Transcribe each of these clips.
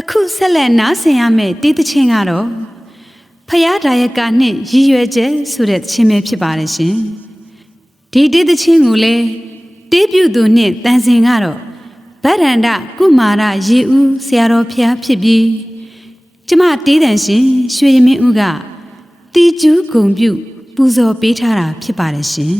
အခုဆက်လက်နားဆင်ရမယ့်တေးသချင်းကတော့ဖယားဒါယကနှင့်ရည်ရွယ်ချက်ဆိုတဲ့သချင်းပဲဖြစ်ပါတယ်ရှင်ဒီတေးသချင်းကိုလည်းတေးပြုသူနှင့်တန်စင်ကတော့ဗဒ္ဒန္တကုမာရရေဦးဆရာတော်ဖျားဖြစ်ပြီးကျမတေးတန်ရှင်ရွှေရမင်းဦးကတီကျူးဂုံပြုပူဇော်ပေးထားတာဖြစ်ပါတယ်ရှင်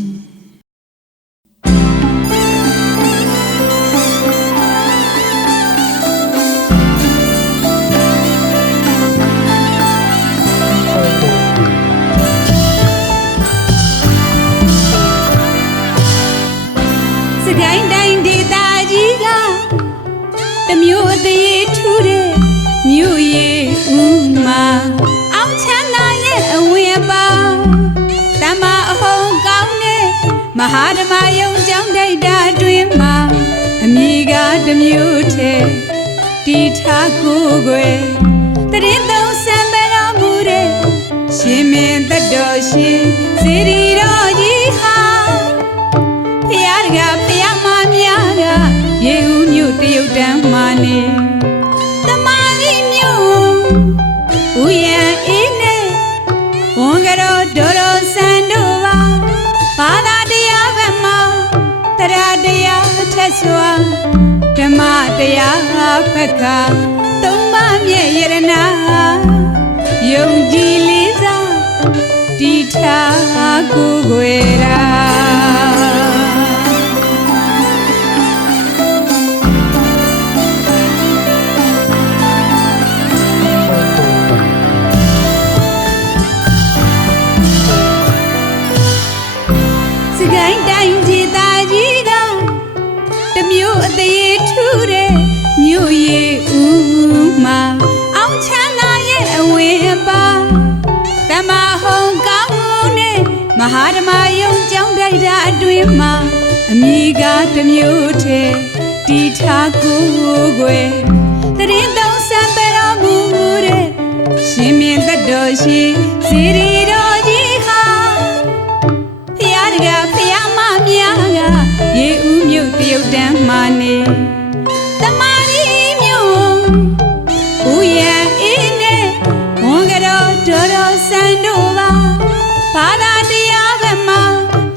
စကိုင်းတိုင်းဒေသကြီးကတမျိုးအသေးထူးတဲ့မြို့ရည်ဦးမှာအောင်ချမ်းသာရဲ့အဝင်ပါတမအဟုံကောင်းတဲ့မဟာဓမ္မယုံကျောင်းတိုက်တာအတွင်းမှာအမိကတမျိုးထဲတီထားကိုယ်ွယ်တရင်သုံးဆံပတော်မူတဲ့ရှင်မင်းတတော်ရှင်စေရီတော်ကြီးဟာဖယားကဖယားမများကရေဦးမြို့တရုတ်တန်းမှာနေတမကြီးမြို့ဦးရန်အေးနဲ့ဝန်ကတော်ဒေါ်တော်ဆန်တို့ပါဘာသာတရားဘက်မှာတရားတရားထက်စွာဓမ္မတရားဘက်ကသုံးပါးမြဲရတနာယုံကြည်လေးစားတီထားကိုယ်ွယ်ရာစကိုင်းတိုင်းဒေသကြီးကတမျိုးအသေးထူးတဲ့မြို့ရည်ဦးမှာအောင်ချမ်းသာရဲ့အဝင်ပါတမဟုံကောင်းနဲ့မဟာဓမ္မယုံကျောင်းတိုက်တာအတွင်းမှာအမိကတမျိုးထဲတီထားကိုယ်ွယ်တရင်သုံးဆံပတော်မူတဲ့ရှင်မင်းတတော်ရှင်စေရီတော်ကြီးဟာဖယားကဖယားမများကရေဦးမြို့တရုတ်တန်းမှာနေတမကြီးမြို့ဦးရန်အေးနဲ့ဝန်ကတော်ဒေါ်တော်ဆန်တို့ပါဘာသာတရားဘက်မှာ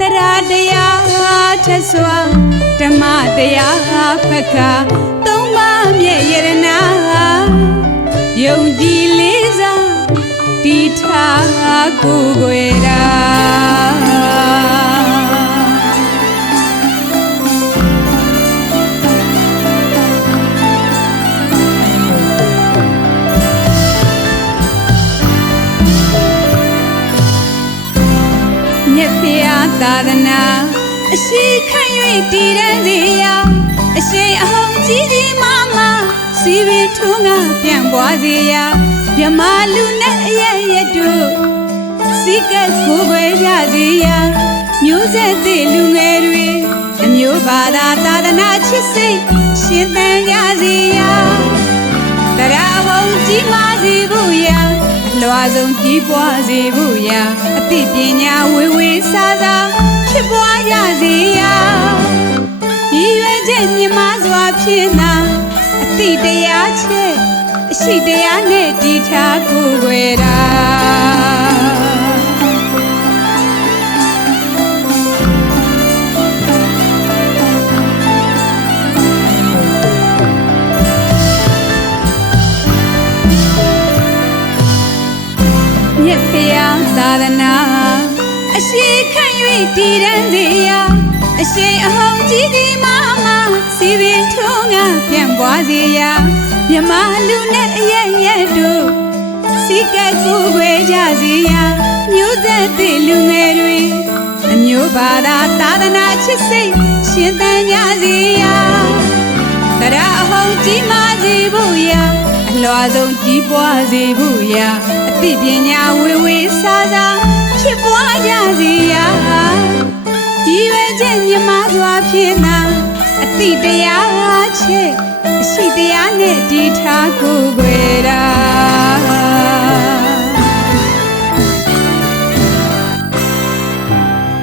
တရားတရားထက်စွာဓမ္မတရားဘက်ကသုံးပါးမြဲရတနာယုံကြည်လေးစားတီထားကိုယ်ွယ်ရာမြတ်ဖျားသာသနာအရှိခံ၍တည်တံ့စေရာအရှိန်အဟုန်ကြီးကြီးမားမားစီပင်ထုံးကပြန့်ပွားစေရာမြမလူနဲ့အရရတို့စီကပ်ကိုယ်ွယ်ကြစေရာမျိုးဆက်သည့်လူငယ်တွေအမျိုးဘာသာသာသနာချစ်စိတ်ရှင်သန်ကြစေရာတရားဟုံကြီးမားစေဖို့ရာအလွှာဆုံးကြီးပွားစေဖို့ရာအသိပညာဝေဝေစားစားဖြစ်ပွားကြစေရာရည်ရွယ်ချက်မြတ်မားစွာဖြင့်သာအသိတရားချက်အရှိတရားနဲ့တည်ထားကိုယ်ွယ်ရာမြတ်ဖျားသာသနာအရှိခံ၍တည်တံ့စေရာအရှိန်အဟုန်ကြီးကြီးမားမားစီပင်ထုံးကပြန့်ပွားစေရာမြမလူနဲ့အရရတို့စီကပ်ကိုယ်ွယ်ကြစေရာမျိုးဆက်သည့်လူငယ်တွေအမျိုးဘာသာသာသနာချစ်စိတ်ရှင်သန်ကြစေရာတရားအဟုန်ကြီးမားစေဖို့ရာအလွှာဆုံးကြီးပွားစေဖို့ရာအသိပညာဝေဝေစားစားဖြစ်ပွားကြစေရာရည်ရွယ်ချက်မြတ်မားစွာဖြင့်သာအသိတရားချက်အရှိတရားနဲ့တည်ထားကိုယ်ွယ်ရာ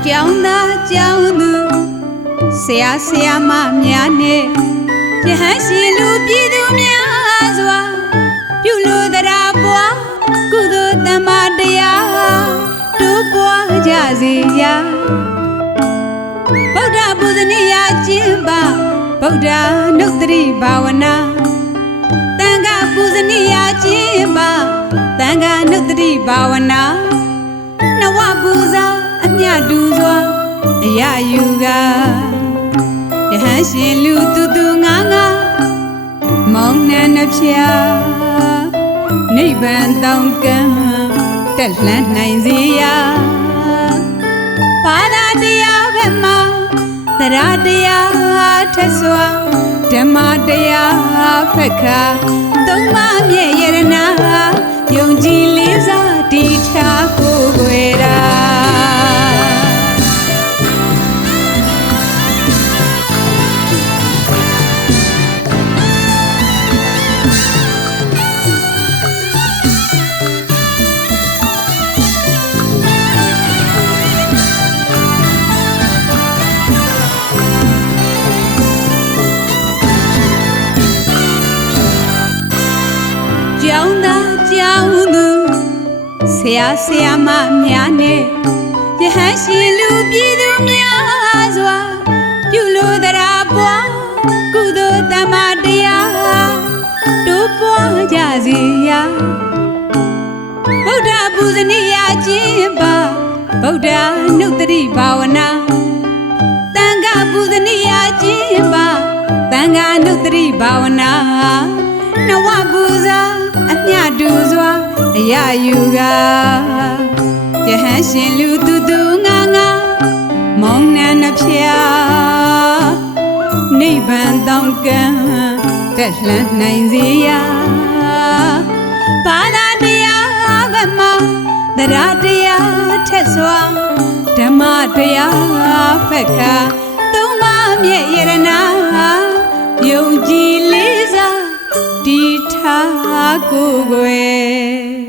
ကျောင်းသားကျောင်းသူဆရာဆရာမများနဲ့ယဟန်ရှင်လူပြည်သူများစွာ ကြစေရာဗုဒ္ဓပူဇနီယကျင့်ပါဗုဒ္ဓနုတ္တိဘာဝနာသံဃာပူဇနီယကျင့်ပါသံဃာနုတ္တိဘာဝနာနဝပူဇာအမြတ်တူစွာအရယူကယဟန်ရှင်လူတူတူငါငါမောင်နှံနှဖျားနိဗ္ဗာန်တောင်ကံတက်လှမ်းနိုင်စေရာဘာသာတရားဘက်မှာသရတရားထက်စွာဓမ္မတရားဖက်ခါသုံးပါးမြဲရတနာယုံကြည်လေးစားတည်ထားကိုယ်ွယ်ရာကျောင်းသားကျောင်းသူဆရာဆရာမများနဲ့ယဟန်ရှင်လူပြည်သူများစွာပြုလို့တရားပွားကုသိုလ်တမ္မာတရားတို့ပွားကြစေရာဗုဒ္ဓပူဇနီယကျင့်ပါဗုဒ္ဓနုတ္တိဘာဝနာသံဃာပူဇနီယကျင့်ပါသံဃာနုတ္တိဘာဝနာနဝပူဇာအမြတ်တူစွာအရယူကယဟန်ရှင်လူတူတူငါငါမောင်နှံနှဖျားနိဗ္ဗာန်တောင်ကံတက်လှမ်းနိုင်စေရာဘာသာတရားဘက်မှာသရတရားထက်စွာဓမ္မတရားဖက်ခါသုံးပါးမြဲရတနာယုံကြည်လေးစားတည်ထားကိုယ်ွယ်